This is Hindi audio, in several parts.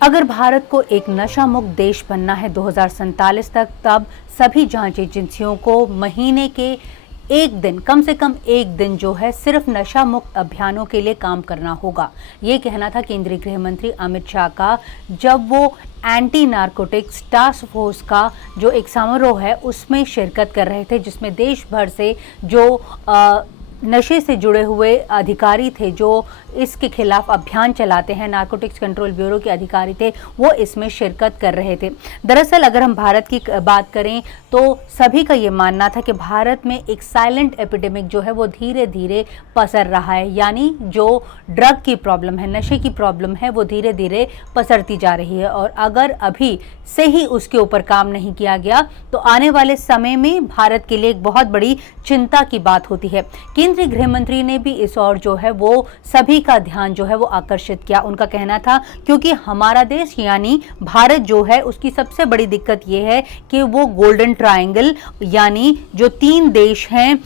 अगर भारत को एक नशा मुक्त देश बनना है 2047 तक, तब सभी जांच एजेंसियों को महीने के एक दिन, कम से कम एक दिन जो है सिर्फ नशा मुक्त अभियानों के लिए काम करना होगा। ये कहना था केंद्रीय गृह मंत्री अमित शाह का जब वो एंटी नारकोटिक्स टास्क फोर्स का जो एक समारोह है उसमें शिरकत कर रहे थे, जिसमें देश भर से जो नशे से जुड़े हुए अधिकारी थे, जो इसके खिलाफ अभियान चलाते हैं, नारकोटिक्स कंट्रोल ब्यूरो के अधिकारी थे, वो इसमें शिरकत कर रहे थे। दरअसल अगर हम भारत की बात करें तो सभी का ये मानना था कि भारत में एक साइलेंट एपिडेमिक जो है वो धीरे धीरे पसर रहा है, यानी जो ड्रग की प्रॉब्लम है, नशे की प्रॉब्लम है, वो धीरे धीरे पसरती जा रही है। और अगर अभी से ही उसके ऊपर काम नहीं किया गया तो आने वाले समय में भारत के लिए एक बहुत बड़ी चिंता की बात होती है। केंद्रीय गृह मंत्री ने भी इस ओर जो है वो सभी का ध्यान जो है वो आकर्षित किया। उनका कहना था क्योंकि हमारा देश यानी भारत जो है उसकी सबसे बड़ी दिक्कत ये है कि वो गोल्डन ट्रायंगल यानी जो 3 देश हैं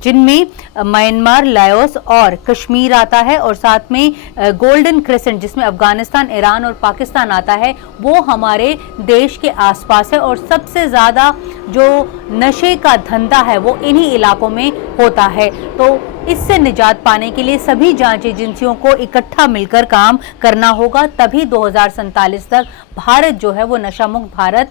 जिनमें म्यांमार, लाओस और कश्मीर आता है, और साथ में गोल्डन क्रेसेंट जिसमें अफगानिस्तान, ईरान और पाकिस्तान आता है, वो हमारे देश के आसपास है। और सबसे ज़्यादा जो नशे का धंधा है वो इन्हीं इलाकों में होता है। तो इससे निजात पाने के लिए सभी जांच एजेंसियों को इकट्ठा मिलकर काम करना होगा, तभी 2047 तक भारत जो है वो नशा मुक्त भारत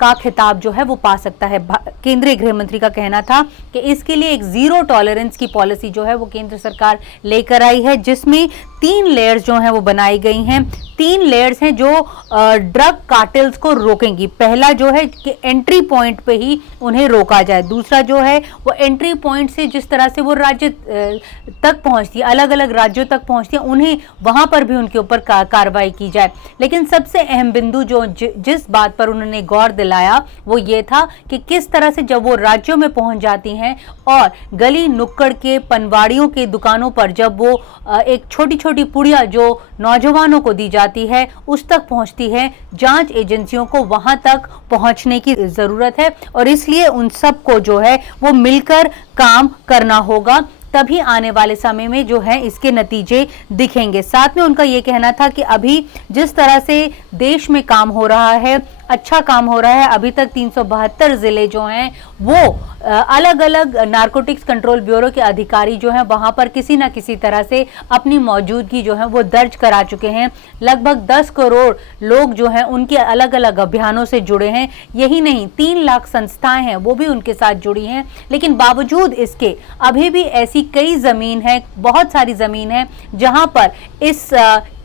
का खिताब जो है वो पा सकता है। केंद्रीय गृह मंत्री का कहना था कि इसके लिए एक जीरो टॉलरेंस की पॉलिसी जो है वो केंद्र सरकार लेकर आई है, जिसमें 3 लेयर्स जो हैं वो बनाई गई हैं। 3 लेयर्स हैं जो ड्रग कार्टेल्स को रोकेंगी। पहला जो है कि एंट्री पॉइंट पे ही उन्हें रोका जाए। दूसरा जो है वो एंट्री पॉइंट से जिस तरह से वो राज्य तक पहुंचती है, अलग अलग राज्यों तक पहुंचती है, उन्हें वहां पर भी उनके ऊपर कार्रवाई की जाए। लेकिन सबसे अहम बिंदु जो जिस बात पर उन्होंने गौर दिलाया वो ये था कि किस तरह से जब वो राज्यों में पहुंच जाती हैं और गली नुक्कड़ के पनवाड़ियों के दुकानों पर जब वो एक छोटी छोटी पुड़िया जो नौजवानों को दी जाती है उस तक पहुंचती है, जांच एजेंसियों को वहां तक पहुंचने की जरूरत है। और इसलिए उन सब को जो है वो मिलकर काम करना होगा, तभी आने वाले समय में जो है इसके नतीजे दिखेंगे। साथ में उनका ये कहना था कि अभी जिस तरह से देश में काम हो रहा है, अच्छा काम हो रहा है, अभी तक 372 जिले जो हैं वो अलग अलग नारकोटिक्स कंट्रोल ब्यूरो के अधिकारी जो हैं वहां पर किसी ना किसी तरह से अपनी मौजूदगी जो है वो दर्ज करा चुके हैं। लगभग 10 करोड़ लोग जो हैं उनके अलग अलग अभियानों से जुड़े हैं। यही नहीं, 3 लाख संस्थाएं हैं वो भी उनके साथ जुड़ी हैं। लेकिन बावजूद इसके अभी भी ऐसी कई जमीन है, बहुत सारी जमीन है जहां पर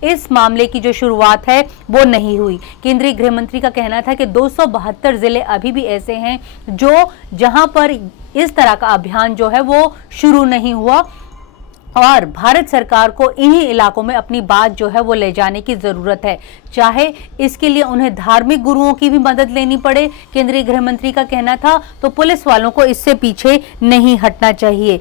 इस मामले की जो शुरुआत है वो नहीं हुई। केंद्रीय गृह मंत्री का कहना था कि 272 जिले अभी भी ऐसे हैं जहां पर इस तरह का अभियान जो है वो शुरू नहीं हुआ, और भारत सरकार को इन्हीं इलाकों में अपनी बात जो है वो ले जाने की जरूरत है, चाहे इसके लिए उन्हें धार्मिक गुरुओं की भी मदद लेनी पड़े। केंद्रीय गृह मंत्री का कहना था तो पुलिस वालों को इससे पीछे नहीं हटना चाहिए।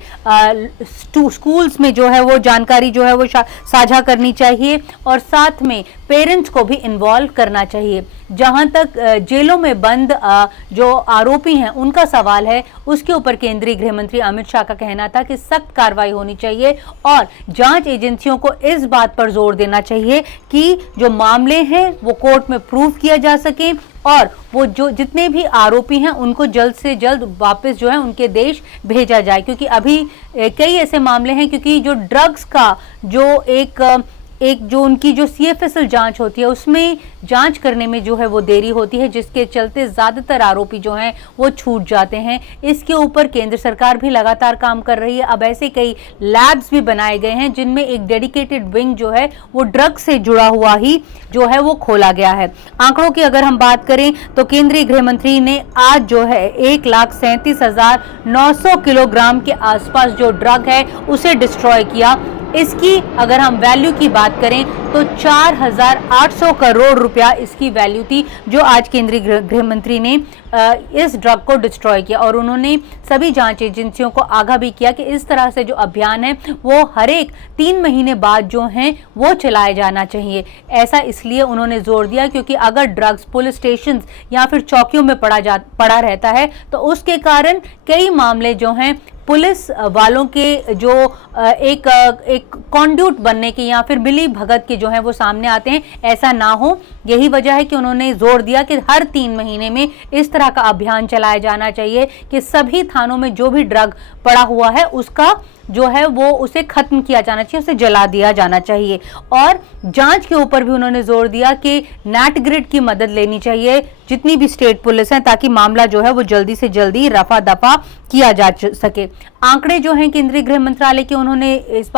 स्कूल्स में जो है वो जानकारी जो है वो साझा करनी चाहिए, और साथ में पेरेंट्स को भी इन्वॉल्व करना चाहिए। जहां तक जेलों में बंद जो आरोपी हैं उनका सवाल है, उसके ऊपर केंद्रीय गृह मंत्री अमित शाह का कहना था कि सख्त कार्रवाई होनी चाहिए और जांच एजेंसियों को इस बात पर जोर देना चाहिए कि जो मामले हैं वो कोर्ट में प्रूव किया जा सके, और वो जो जितने भी आरोपी हैं उनको जल्द से जल्द वापस जो है उनके देश भेजा जाए। क्योंकि अभी कई ऐसे मामले हैं, क्योंकि जो ड्रग्स का जो एक जो उनकी जो CFSL जांच होती है उसमें जांच करने में जो है वो देरी होती है, जिसके चलते ज़्यादातर आरोपी जो हैं वो छूट जाते हैं। इसके ऊपर केंद्र सरकार भी लगातार काम कर रही है। अब ऐसे कई लैब्स भी बनाए गए हैं जिनमें एक डेडिकेटेड विंग जो है वो ड्रग से जुड़ा हुआ ही जो है वो खोला गया है। आंकड़ों की अगर हम बात करें तो केंद्रीय गृह मंत्री ने आज जो है 1,37,900 किलोग्राम के आसपास जो ड्रग है उसे डिस्ट्रॉय किया। इसकी अगर हम वैल्यू की बात करें तो 4,800 करोड़ रुपया इसकी वैल्यू थी, जो आज केंद्रीय गृह मंत्री ने इस ड्रग को डिस्ट्रॉय किया। और उन्होंने सभी जांच एजेंसियों को आगाह भी किया कि इस तरह से जो अभियान है वो हर एक 3 महीने बाद जो हैं वो चलाया जाना चाहिए। ऐसा इसलिए उन्होंने जोर दिया क्योंकि अगर ड्रग्स पुलिस स्टेशन या फिर चौकियों में पड़ा रहता है तो उसके कारण कई मामले जो हैं पुलिस वालों के जो एक कॉन्ड्यूट बनने के या फिर मिली भगत के जो है वो सामने आते हैं, ऐसा ना हो। यही वजह है कि उन्होंने जोर दिया कि हर 3 महीने में इस तरह का अभियान चलाया जाना चाहिए कि सभी थानों में जो भी ड्रग पड़ा हुआ है उसका जो है वो उसे खत्म किया जाना चाहिए, उसे जला दिया जाना चाहिए। और जांच के ऊपर भी उन्होंने जोर दिया कि नेट ग्रिड की मदद लेनी चाहिए जितनी भी स्टेट पुलिस है, ताकि मामला जो है वो जल्दी से जल्दी रफा दफा किया जा सके। आंकड़े जो हैं केंद्रीय गृह मंत्रालय के, उन्होंने इस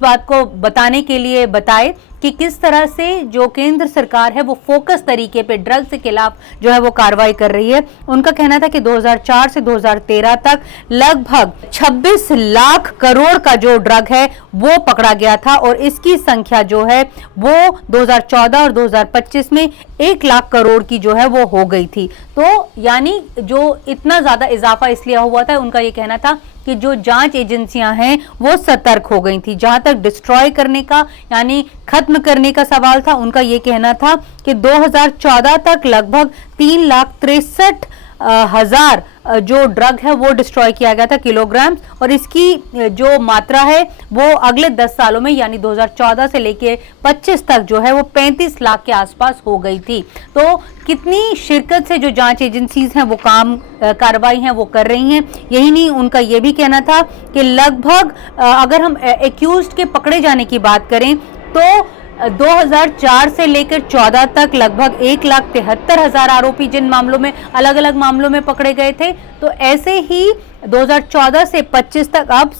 बात को बताने के लिए बताए कि किस तरह से जो केंद्र सरकार है वो फोकस तरीके पे ड्रग्स के खिलाफ जो है वो कार्रवाई कर रही है। उनका कहना था कि 2004 से 2013 तक लगभग 26 लाख करोड़ का जो ड्रग है वो पकड़ा गया था, और इसकी संख्या जो है वो 2014 और 2025 में 1 लाख करोड़ की जो है वो हो गई थी। तो यानी जो इतना ज्यादा इजाफा इसलिए हुआ था, उनका ये कहना था कि जो जांच एजेंसियां हैं वो सतर्क हो गई थी। जहां तक डिस्ट्रॉय करने का यानी खत्म करने का सवाल था, उनका ये कहना था कि 2014 तक लगभग 3,63,000 जो ड्रग है वो डिस्ट्रॉय किया गया था किलोग्राम, और इसकी जो मात्रा है वो अगले 10 सालों में यानी 2014 से लेके 25 तक जो है वो 35 लाख के आसपास हो गई थी। तो कितनी शिरकत से जो जांच एजेंसीज हैं वो कार्रवाई हैं वो कर रही हैं। यही नहीं, उनका ये भी कहना था कि लगभग अगर हम एक्यूज्ड के पकड़े जाने की बात करें तो 2004 से लेकर 14 तक लगभग 1,73,000 आरोपी जिन मामलों में अलग अलग मामलों में पकड़े गए थे, तो ऐसे ही 2014 से 25 तक अब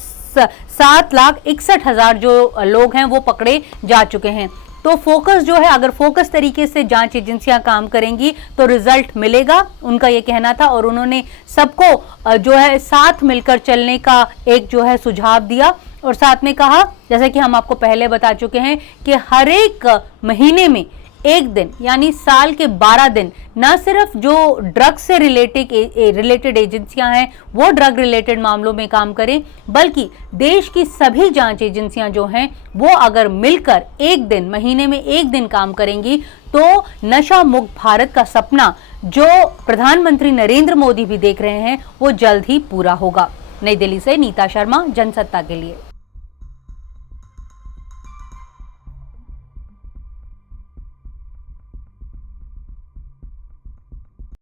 7,61,000 जो लोग हैं वो पकड़े जा चुके हैं। तो फोकस जो है, अगर फोकस तरीके से जांच एजेंसियां काम करेंगी तो रिजल्ट मिलेगा, उनका ये कहना था। और उन्होंने सबको जो है साथ मिलकर चलने का एक जो है सुझाव दिया, और साथ में कहा, जैसे कि हम आपको पहले बता चुके हैं कि हर एक महीने में एक दिन यानी साल के 12 दिन न सिर्फ जो ड्रग से रिलेटेड एजेंसियां हैं वो ड्रग रिलेटेड मामलों में काम करें, बल्कि देश की सभी जांच एजेंसियां जो हैं वो अगर मिलकर एक दिन, महीने में एक दिन काम करेंगी तो नशा मुक्त भारत का सपना जो प्रधानमंत्री नरेंद्र मोदी भी देख रहे हैं वो जल्द ही पूरा होगा। नई दिल्ली से नीता शर्मा, जनसत्ता के लिए।